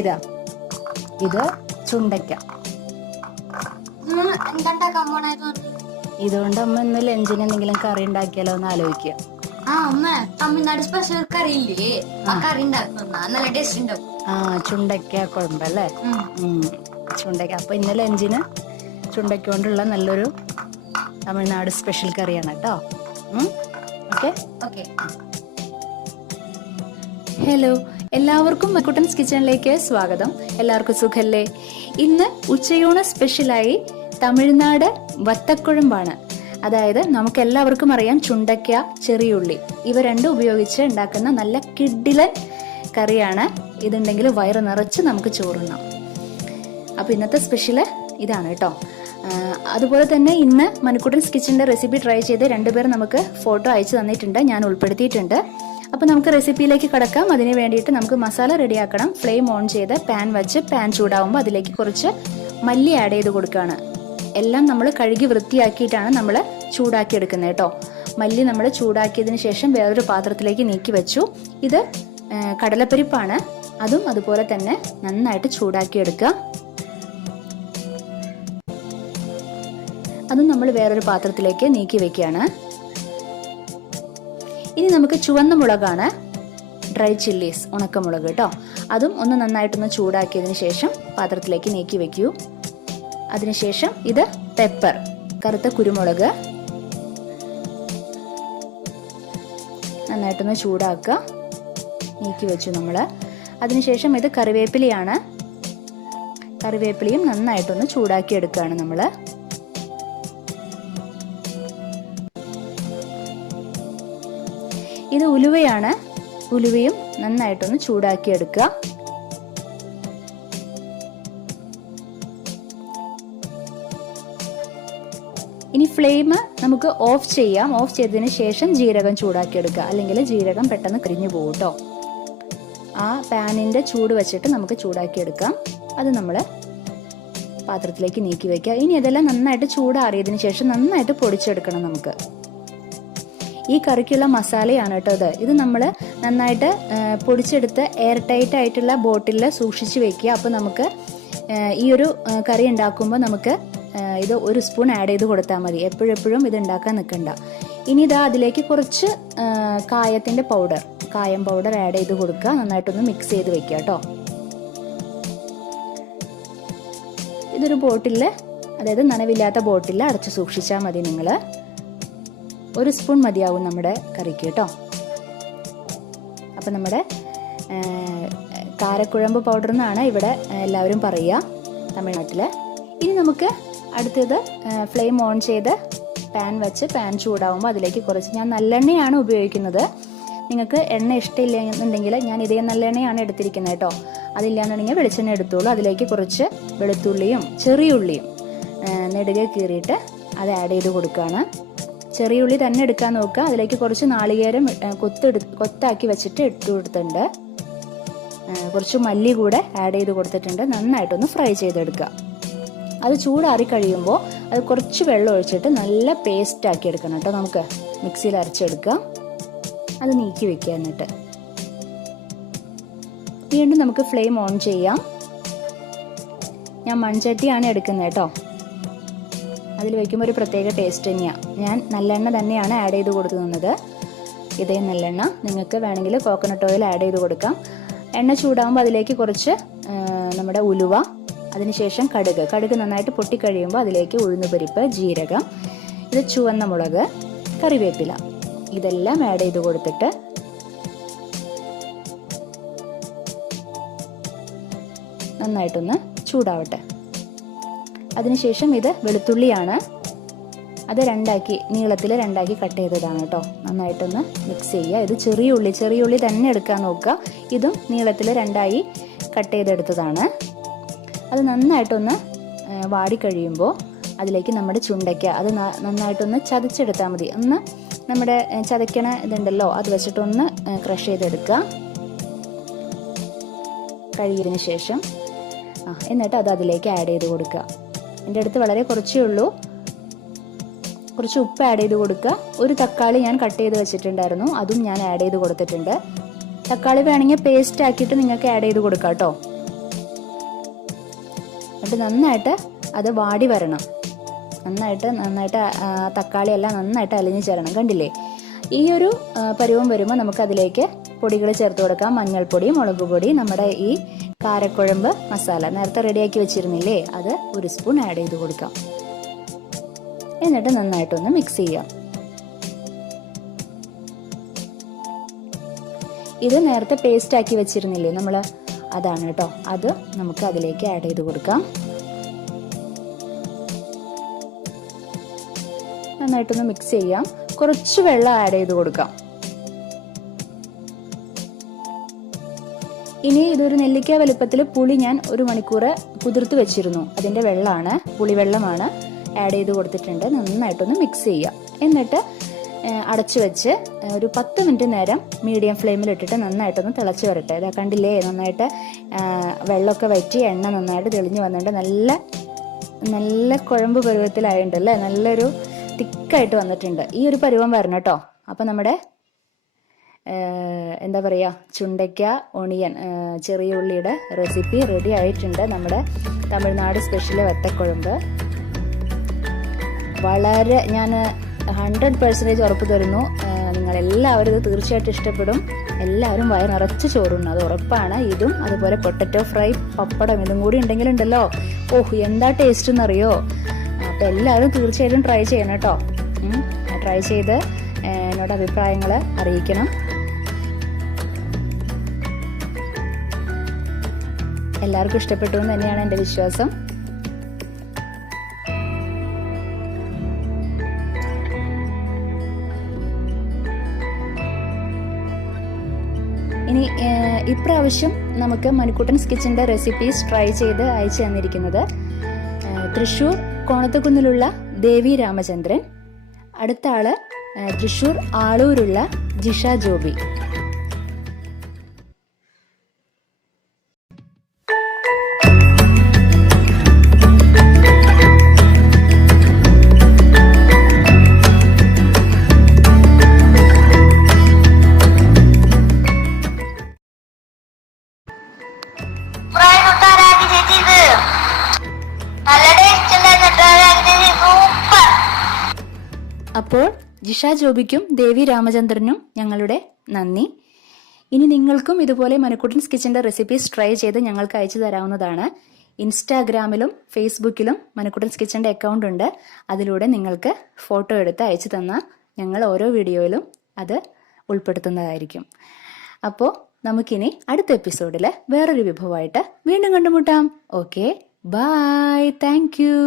ഇതാ, ഇത് ചുണ്ടയ്ക്ക. ഇതുകൊണ്ട് അമ്മ ഇന്ന് ലഞ്ചിന് എന്തെങ്കിലും കറി ഉണ്ടാക്കിയാലോ എന്ന് ആലോചിക്കുക. തമിഴ്നാട് സ്പെഷ്യൽ കറിയില്ലേ, നല്ല ടേസ്റ്റ് ഉണ്ടാവും. ചുണ്ടയ്ക്ക കുഴമ്പല്ലേ? ചുണ്ടയ്ക്ക. അപ്പൊ ഇന്ന് ലഞ്ചിന് ചുണ്ടയ്ക്ക കൊണ്ടുള്ള നല്ലൊരു തമിഴ്നാട് സ്പെഷ്യൽ കറിയാണ് കേട്ടോ. ഓക്കെ. ഹലോ, എല്ലാവർക്കും മക്കുട്ടൻസ് കിച്ചണിലേക്ക് സ്വാഗതം. എല്ലാവർക്കും സുഖല്ലേ? ഇന്ന് ഉച്ചയൂണ് സ്പെഷ്യലായി തമിഴ്നാട് വത്തക്കുഴമ്പാണ്. അതായത് നമുക്ക് എല്ലാവർക്കും അറിയാം, ചുണ്ടയ്ക്ക, ചെറിയുള്ളി ഇവ രണ്ടും ഉപയോഗിച്ച് ഉണ്ടാക്കുന്ന നല്ല കിഡിലൻ കറിയാണ്. ഇതുണ്ടെങ്കിൽ വയറ് നിറച്ച് നമുക്ക് ചോറുണ്ണാം. അപ്പൊ ഇന്നത്തെ സ്പെഷ്യല് ഇതാണ് കേട്ടോ. അതുപോലെ തന്നെ ഇന്ന് മനുക്കുട്ടൻസ് കിച്ചണിന്റെ റെസിപ്പി ട്രൈ ചെയ്ത് രണ്ടുപേർ നമുക്ക് ഫോട്ടോ അയച്ചു തന്നിട്ടുണ്ട്, ഞാൻ ഉൾപ്പെടുത്തിയിട്ടുണ്ട്. അപ്പൊ നമുക്ക് റെസിപ്പിയിലേക്ക് കടക്കാം. അതിന് വേണ്ടിയിട്ട് നമുക്ക് മസാല റെഡിയാക്കണം. ഫ്ലെയിം ഓൺ ചെയ്ത് പാൻ വെച്ച് പാൻ ചൂടാവുമ്പോൾ അതിലേക്ക് കുറച്ച് മല്ലി ആഡ് ചെയ്ത് കൊടുക്കുകയാണ്. എല്ലാം നമ്മൾ കഴുകി വൃത്തിയാക്കിയിട്ടാണ് നമ്മൾ ചൂടാക്കി എടുക്കുന്നത് കേട്ടോ. മല്ലി നമ്മൾ ചൂടാക്കിയതിന് ശേഷം വേറൊരു പാത്രത്തിലേക്ക് നീക്കി വെച്ചു. ഇത് കടലപ്പരിപ്പാണ്, അതും അതുപോലെ തന്നെ നന്നായിട്ട് ചൂടാക്കി എടുക്കുക. അതും നമ്മൾ വേറൊരു പാത്രത്തിലേക്ക് നീക്കി വെക്കുകയാണ്. ഇനി നമുക്ക് ചുവന്ന മുളകാണ്, ഡ്രൈ ചില്ലീസ്, ഉണക്കമുളക് കേട്ടോ. അതും ഒന്ന് നന്നായിട്ടൊന്ന് ചൂടാക്കിയതിന് ശേഷം പാത്രത്തിലേക്ക് നീക്കി വെക്കൂ. അതിനുശേഷം ഇത് പെപ്പർ, കറുത്ത കുരുമുളക്, നന്നായിട്ടൊന്ന് ചൂടാക്കുക, നീക്കി വെച്ചു നമ്മൾ. അതിനുശേഷം ഇത് കറിവേപ്പിലയാണ്. കറിവേപ്പിലയും നന്നായിട്ടൊന്ന് ചൂടാക്കി എടുക്കുകയാണ് നമ്മൾ. ഇത് ഉലുവയാണ്. ഉലുവയും നന്നായിട്ടൊന്ന് ചൂടാക്കി എടുക്കുക. ഇനി ഫ്ലെയിം നമുക്ക് ഓഫ് ചെയ്യാം. ഓഫ് ചെയ്തതിന് ശേഷം ജീരകം ചൂടാക്കി എടുക്കുക, അല്ലെങ്കിൽ ജീരകം പെട്ടെന്ന് കരിഞ്ഞു പോകും കേട്ടോ. ആ പാനിന്റെ ചൂട് വെച്ചിട്ട് നമുക്ക് ചൂടാക്കി എടുക്കാം. അത് നമ്മൾ പാത്രത്തിലേക്ക് നീക്കി വെക്കുക. ഇനി ഇതെല്ലാം നന്നായിട്ട് ചൂടാറിയതിനു ശേഷം നന്നായിട്ട് പൊടിച്ചെടുക്കണം നമുക്ക്. ഈ കറിക്കുള്ള മസാലയാണ് കേട്ടോ ഇത് നമ്മൾ നന്നായിട്ട് പൊടിച്ചെടുത്ത് എയർ ടൈറ്റ് ആയിട്ടുള്ള ബോട്ടിലിൽ സൂക്ഷിച്ച് വെക്കുക. അപ്പോൾ നമുക്ക് ഈ ഒരു കറി ഉണ്ടാക്കുമ്പോൾ നമുക്ക് ഇത് ഒരു സ്പൂൺ ആഡ് ചെയ്ത് കൊടുത്താൽ മതി. എപ്പോഴെപ്പോഴും ഇത് ഉണ്ടാക്കാൻ നിൽക്കണ്ട. ഇനി ഇതാ അതിലേക്ക് കുറച്ച് കായം പൗഡർ ആഡ് ചെയ്ത് കൊടുക്കുക. നന്നായിട്ടൊന്ന് മിക്സ് ചെയ്ത് വെക്കുക കേട്ടോ. ഇതൊരു ബോട്ടിലിൽ, അതായത് നനവില്ലാത്ത ബോട്ടിലിൽ അടച്ച് സൂക്ഷിച്ചാൽ മതി നിങ്ങൾ. ഒരു സ്പൂൺ മതിയാവും നമ്മുടെ കറിക്ക് കേട്ടോ. അപ്പം നമ്മുടെ കാരക്കുഴമ്പ് പൗഡർ എന്നാണ് ഇവിടെ എല്ലാവരും പറയുക തമിഴ്നാട്ടിൽ. ഇനി നമുക്ക് അടുത്തത് ഫ്ലെയിം ഓൺ ചെയ്ത് പാൻ വെച്ച് പാൻ ചൂടാവുമ്പോൾ അതിലേക്ക് കുറച്ച്, ഞാൻ നല്ലെണ്ണയാണ് ഉപയോഗിക്കുന്നത്. നിങ്ങൾക്ക് എണ്ണ ഇഷ്ടമില്ല എന്നുണ്ടെങ്കിൽ ഞാൻ ഇതേ നല്ലെണ്ണയാണ് എടുത്തിരിക്കുന്നത് കേട്ടോ. അതില്ലാന്നുണ്ടെങ്കിൽ വെളിച്ചെണ്ണ എടുത്തോളൂ. അതിലേക്ക് കുറച്ച് വെളുത്തുള്ളിയും ചെറിയുള്ളിയും നെടുകെ കീറിയിട്ട് അത് ആഡ് ചെയ്ത് കൊടുക്കുകയാണ്. ചെറിയ ഉള്ളി തന്നെ എടുക്കാൻ നോക്കുക. അതിലേക്ക് കുറച്ച് നാളികേരം കൊത്താക്കി വെച്ചിട്ട് ഇട്ട് കൊടുത്തിട്ടുണ്ട്. കുറച്ച് മല്ലി കൂടെ ആഡ് ചെയ്ത് കൊടുത്തിട്ടുണ്ട്. നന്നായിട്ടൊന്ന് ഫ്രൈ ചെയ്തെടുക്കുക. അത് ചൂടാറി കഴിയുമ്പോൾ അത് കുറച്ച് വെള്ളം ഒഴിച്ചിട്ട് നല്ല പേസ്റ്റ് ആക്കി എടുക്കണം കേട്ടോ. നമുക്ക് മിക്സിയിൽ അരച്ചെടുക്കുക. അത് നീക്കി വെക്കുക. എന്നിട്ട് വീണ്ടും നമുക്ക് ഫ്ലെയിം ഓൺ ചെയ്യാം. ഞാൻ മൺചട്ടിയാണ് എടുക്കുന്നത് കേട്ടോ. അതിൽ വയ്ക്കുമ്പോൾ ഒരു പ്രത്യേക ടേസ്റ്റ് തന്നെയാണ്. ഞാൻ നല്ലെണ്ണ തന്നെയാണ് ആഡ് ചെയ്ത് കൊടുക്കുന്നത്. ഇതേ നല്ലെണ്ണ. നിങ്ങൾക്ക് വേണമെങ്കിൽ കോക്കനട്ട് ഓയിൽ ആഡ് ചെയ്ത് കൊടുക്കാം. എണ്ണ ചൂടാകുമ്പോൾ അതിലേക്ക് കുറച്ച് നമ്മുടെ ഉലുവ, അതിനുശേഷം കടുക് നന്നായിട്ട് പൊട്ടിക്കഴിയുമ്പോൾ അതിലേക്ക് ഉഴുന്നുപരിപ്പ്, ജീരകം, ഇത് ചുവന്ന മുളക്, കറിവേപ്പില, ഇതെല്ലാം ആഡ് ചെയ്ത് കൊടുത്തിട്ട് നന്നായിട്ടൊന്ന് ചൂടാവട്ടെ. അതിനുശേഷം ഇത് വെളുത്തുള്ളിയാണ്. അത് നീളത്തിൽ രണ്ടാക്കി കട്ട് ചെയ്തതാണ് കേട്ടോ. നന്നായിട്ടൊന്ന് മിക്സ് ചെയ്യുക. ഇത് ചെറിയ ഉള്ളി തന്നെ എടുക്കാൻ നോക്കുക. ഇതും നീളത്തിൽ രണ്ടായി കട്ട് ചെയ്തെടുത്തതാണ്. അത് നന്നായിട്ടൊന്ന് വാടിക്കഴിയുമ്പോൾ അതിലേക്ക് നമ്മുടെ ചുണ്ടയ്ക്ക, അത് നന്നായിട്ടൊന്ന് ചതച്ചെടുത്താൽ മതി. ഒന്ന് നമ്മുടെ ചതയ്ക്കണ ഇതുണ്ടല്ലോ, അത് വെച്ചിട്ടൊന്ന് ക്രഷ് ചെയ്തെടുക്കുക കഴുകിയതിന് ശേഷം. എന്നിട്ട് അത് അതിലേക്ക് ആഡ് ചെയ്ത് കൊടുക്കുക. എൻ്റെ അടുത്ത് വളരെ കുറച്ചേ ഉള്ളൂ. കുറച്ച് ഉപ്പ് ആഡ് ചെയ്ത് കൊടുക്കുക. ഒരു തക്കാളി ഞാൻ കട്ട് ചെയ്ത് വെച്ചിട്ടുണ്ടായിരുന്നു, അതും ഞാൻ ആഡ് ചെയ്ത് കൊടുത്തിട്ടുണ്ട്. തക്കാളി വേണമെങ്കിൽ പേസ്റ്റ് ആക്കിയിട്ട് നിങ്ങൾക്ക് ആഡ് ചെയ്ത് കൊടുക്കാം കേട്ടോ. എന്നിട്ട് നന്നായിട്ട് അത് വാടി വരണം. നന്നായിട്ട് തക്കാളി എല്ലാം നന്നായിട്ട് അലിഞ്ഞു ചേരണം. കണ്ടില്ലേ? ഈ ഒരു പരുവം വരുമ്പോൾ നമുക്ക് അതിലേക്ക് പൊടികൾ ചേർത്ത് കൊടുക്കാം. മഞ്ഞൾപ്പൊടി, മുളക് പൊടി, നമ്മുടെ ഈ കാരക്കുഴമ്പ് മസാല നേരത്തെ റെഡിയാക്കി വെച്ചിരുന്നില്ലേ, അത് 1 സ്പൂൺ ആഡ് ചെയ്ത് കൊടുക്കാം. എന്നിട്ട് നന്നായിട്ടൊന്ന് മിക്സ് ചെയ്യാം. ഇത് നേരത്തെ പേസ്റ്റ് ആക്കി വെച്ചിരുന്നില്ലേ നമ്മൾ, അതാണ് കേട്ടോ. അത് നമുക്ക് അതിലേക്ക് ആഡ് ചെയ്ത് കൊടുക്കാം. നന്നായിട്ടൊന്ന് മിക്സ് ചെയ്യാം. കുറച്ച് വെള്ളം ആഡ് ചെയ്ത് കൊടുക്കാം. ഇനി ഇതൊരു നെല്ലിക്ക വലുപ്പത്തിൽ പുളി ഞാൻ 1 മണിക്കൂർ കുതിർത്ത് വെച്ചിരുന്നു. അതിന്റെ വെള്ളമാണ്, പുളിവെള്ളമാണ് ആഡ് ചെയ്ത് കൊടുത്തിട്ടുണ്ട്. നന്നായിട്ടൊന്ന് മിക്സ് ചെയ്യാം. എന്നിട്ട് അടച്ചു വെച്ച് ഒരു 10 മിനിറ്റ് നേരം മീഡിയം ഫ്ലെയിമിൽ ഇട്ടിട്ട് നന്നായിട്ടൊന്ന് തിളച്ച് വരട്ടെ. ഇതാ കണ്ടില്ലേ, നന്നായിട്ട് വെള്ളമൊക്കെ വറ്റി എണ്ണ നന്നായിട്ട് തെളിഞ്ഞു വന്നിട്ട് നല്ല കുഴമ്പ് പരുവത്തിലായിട്ടുണ്ടല്ലേ, നല്ലൊരു തിക്കായിട്ട് വന്നിട്ടുണ്ട്. ഈ ഒരു പരുവം വരണം കേട്ടോ. അപ്പം നമ്മുടെ എന്താ പറയുക, ചുണ്ടയ്ക്ക ഒണിയൻ ചെറിയ ഉള്ളിയുടെ റെസിപ്പി റെഡി ആയിട്ടുണ്ട്. നമ്മുടെ തമിഴ്നാട് സ്പെഷ്യൽ വത്തക്കുഴമ്പ്. വളരെ ഞാൻ 100% ഉറപ്പ് തരുന്നു, നിങ്ങളെല്ലാവരും ഇത് തീർച്ചയായിട്ടും ഇഷ്ടപ്പെടും. എല്ലാവരും വയറ് നിറച്ച് ചോറുണ്ണും, അത് ഉറപ്പാണ്. ഇതും അതുപോലെ പൊട്ടറ്റോ ഫ്രൈ, പപ്പടം, ഇതും കൂടി ഉണ്ടെങ്കിലുണ്ടല്ലോ, ഓഹ് എന്താ ടേസ്റ്റ് എന്നറിയോ. അപ്പം എല്ലാവരും തീർച്ചയായിട്ടും ട്രൈ ചെയ്യണം കേട്ടോ. ട്രൈ ചെയ്ത് എന്നോട് അഭിപ്രായങ്ങൾ അറിയിക്കണം. എല്ലാവർക്കും ഇഷ്ടപ്പെട്ടു എന്ന് തന്നെയാണ് എൻ്റെ വിശ്വാസം. ഇനി ഇപ്രാവശ്യം നമുക്ക് മണിക്കുട്ടൻസ് കിച്ചൻ്റെ റെസിപ്പീസ് ട്രൈ ചെയ്ത് അയച്ചു തന്നിരിക്കുന്നത് തൃശ്ശൂർ കോണത്തുകുന്നിലുള്ള ദേവി രാമചന്ദ്രൻ, അടുത്ത ആള് തൃശ്ശൂർ ആളൂരുള്ള ജിഷ ജോബി. അപ്പോൾ ജിഷ ജോബിക്കും ദേവി രാമചന്ദ്രനും ഞങ്ങളുടെ നന്ദി. ഇനി നിങ്ങൾക്കും ഇതുപോലെ മണിക്കുട്ടൻസ് കിച്ചൻ്റെ റെസിപ്പീസ് ട്രൈ ചെയ്ത് ഞങ്ങൾക്ക് അയച്ചു തരാവുന്നതാണ്. ഇൻസ്റ്റാഗ്രാമിലും ഫേസ്ബുക്കിലും മണിക്കുട്ടൻസ് കിച്ചൻ്റെ അക്കൗണ്ട് ഉണ്ട്. അതിലൂടെ നിങ്ങൾക്ക് ഫോട്ടോ എടുത്ത് അയച്ചു തന്നാൽ ഞങ്ങൾ ഓരോ വീഡിയോയിലും അത് ഉൾപ്പെടുത്തുന്നതായിരിക്കും. അപ്പോൾ നമുക്കിനി അടുത്ത എപ്പിസോഡിൽ വേറൊരു വിഭവമായിട്ട് വീണ്ടും കണ്ടുമുട്ടാം. Okay, bye, thank U.